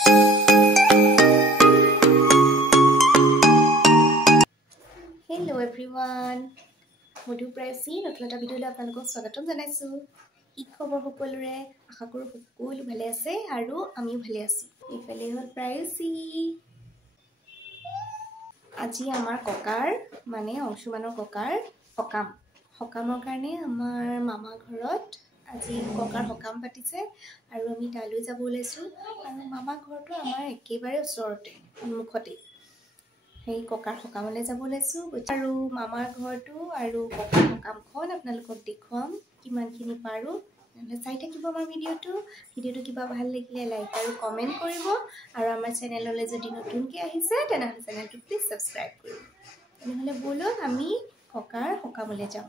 Hello everyone, মধু প্ৰাইচি নতুন এটা ভিডিঅ'লৈ আপোনালোকক স্বাগতম জনাইছো। কি খবৰ সকলোৰে? আশা কৰোঁ সকলো ভালে আছে আৰু আমিও ভালে আছো। ইফালে হ'ল প্ৰাইচি। আজি আমাৰ ককাৰ মানে অংশুমানৰ ককাৰ সকামৰ কাৰণে আমাৰ মামা ঘৰত আজি ককাৰ সকাম পাতিছে আৰু আমি তালৈ যাব ওলাইছো। আৰু মামা ঘৰটো আমাৰ একেবাৰে ওচৰতে সন্মুখতে। সেই ককাৰ সকামলৈ যাব ওলাইছো আৰু মামাৰ ঘৰটো আৰু ককাৰ সকামখন আপোনালোকক দেখুৱাম কিমানখিনি পাৰো। চাই থাকিব আমাৰ ভিডিঅ'টো কিবা ভাল লাগিলে লাইক আৰু কমেণ্ট কৰিব আৰু আমাৰ চেনেললৈ যদি নতুনকৈ আহিছে তেনেহ'লে চেনেলটো প্লিজ ছাবস্ক্ৰাইব কৰিব। তেনেহ'লে ব'লক আমি ককাৰ সকামলৈ যাওঁ।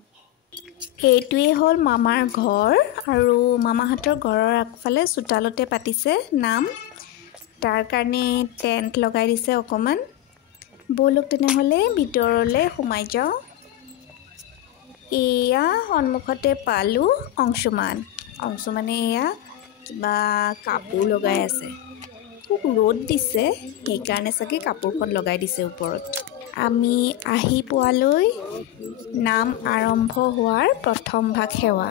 এইটোৱে হ'ল মামাৰ ঘৰ আৰু মামাহঁতৰ ঘৰৰ আগফালে চোতালতে পাতিছে নাম। তাৰ কাৰণে টেণ্ট লগাই দিছে অকণমান। ব'লক তেনেহ'লে ভিতৰলৈ সোমাই যাওঁ। এয়া সন্মুখতে পালোঁ অংশুমানে এয়া কিবা কাপোৰ লগাই আছে। খুব ৰ'দ দিছে সেইকাৰণে চাগে কাপোৰখন লগাই দিছে ওপৰত। আমি আহি পোৱালৈ নাম আৰম্ভ হোৱাৰ প্ৰথম ভাগ সেৱা।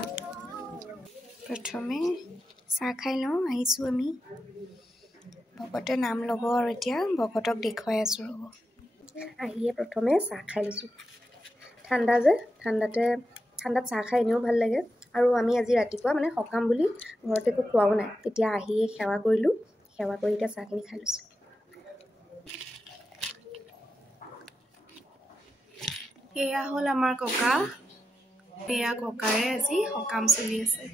প্ৰথমে চাহ খাই লওঁ, আহিছোঁ আমি। ভকতে নাম ল'ব আৰু এতিয়া ভকতক দেখুৱাই আছোঁ ৰ'ব। আহিয়ে প্ৰথমে চাহ খাই লৈছোঁ। ঠাণ্ডা যে ঠাণ্ডাত চাহ খাই এনেও ভাল লাগে। আৰু আমি আজি ৰাতিপুৱা মানে সকাম বুলি ঘৰত একো খোৱাও নাই, এতিয়া আহিয়ে সেৱা কৰিলোঁ। সেৱা কৰি এতিয়া চাহখিনি খাই লৈছোঁ। এয়া হ'ল আমাৰ ককা। এয়া ককাৰে আজি সকাম চলি আছে।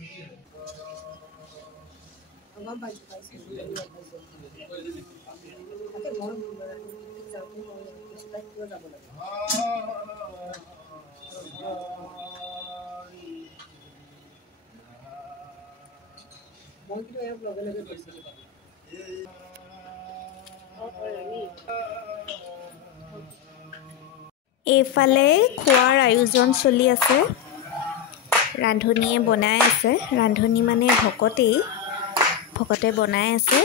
এইফালে খোৱাৰ আয়োজন চলি আছে। ৰান্ধনীয়ে বনাই আছে। ৰান্ধনী মানে ভকতে বনাই আছে।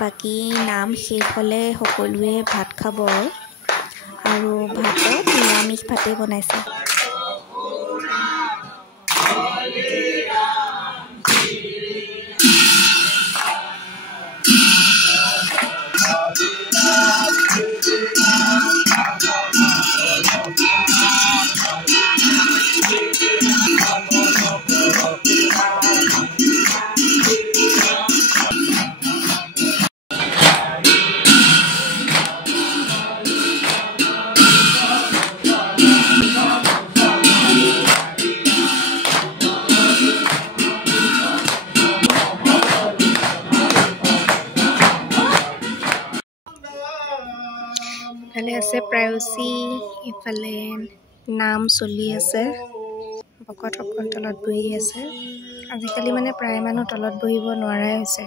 বাকী নাম শেষ হ'লে সকলোৱে ভাত খাব আৰু ভাতত নিৰামিষ ভাতেই বনাইছে। ইফালে আছে প্ৰায়চী, ইফালে নাম চলি আছে। ভকতসকল তলত বহি আছে। আজিকালি মানে প্ৰায় মানুহ তলত বহিব নোৱাৰাই হৈছে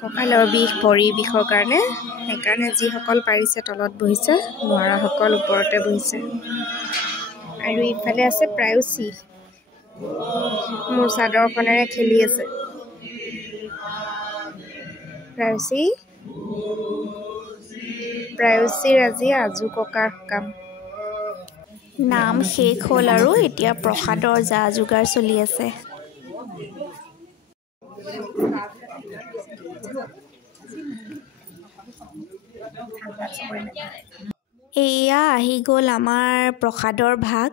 কঁকালৰ বিষ ভৰিৰ বিষৰ কাৰণে। সেইকাৰণে যিসকল পাৰিছে তলত বহিছে, নোৱাৰাসকল ওপৰতে বহিছে। আৰু ইফালে আছে প্ৰায়চী, মোৰ চাদৰখনেৰে খেলি আছে। প্ৰায়চীৰ আজি আজু ককাৰ সকাম। নাম শেষ হ'ল আৰু এতিয়া প্ৰসাদৰ যা যোগাৰ চলি আছে। এয়া আহি গ'ল আমাৰ প্ৰসাদৰ ভাগ।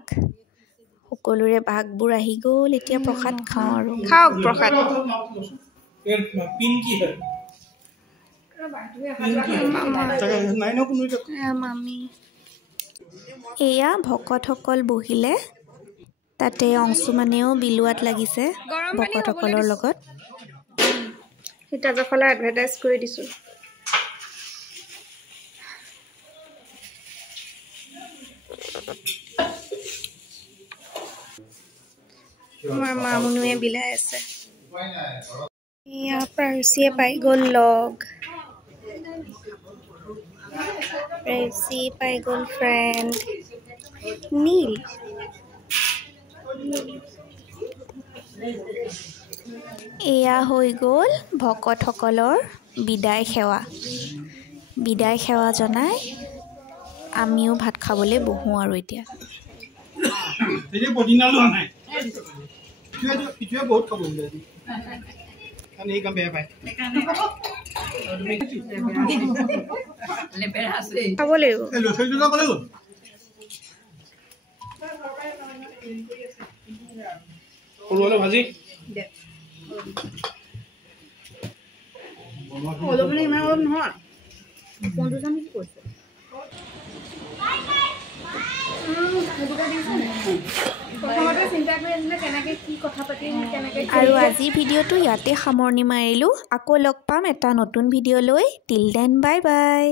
সকলোৰে ভাগবোৰ আহি গ'ল। এতিয়া প্ৰসাদ খাওঁ আৰু খাওক প্ৰসাদ। এয়া ভকতসকল বহিলে, তাতে অংশুমানেও বিলোৱাত লাগিছে ভকতসকলৰ লগত। সীতাজফলাৰ এডভাৰটাইজ কৰি দিছোঁ। আমাৰ মামুনুৱে বিলাই আছে। ইয়াৰ প্ৰায়চীয়ে পাই গ'ল লগ। প্ৰায়চী পাই গ'ল ফ্ৰেণ্ড নীল। এয়া হৈ গ'ল ভকতসকলৰ বিদায় সেৱা জনাই আমিও ভাত খাবলৈ বহোঁ আৰু এতিয়া খাব লাগিব ভাজি অলপমানে ইমান অলপ নহয় 50 চাম কি কৈছে আৰু আজি ভিডিঅ'টো ইয়াতে সামৰণি মাৰিলোঁ আকৌ লগ পাম এটা নতুন ভিডিঅ' লৈ টিল দেন বাই বাই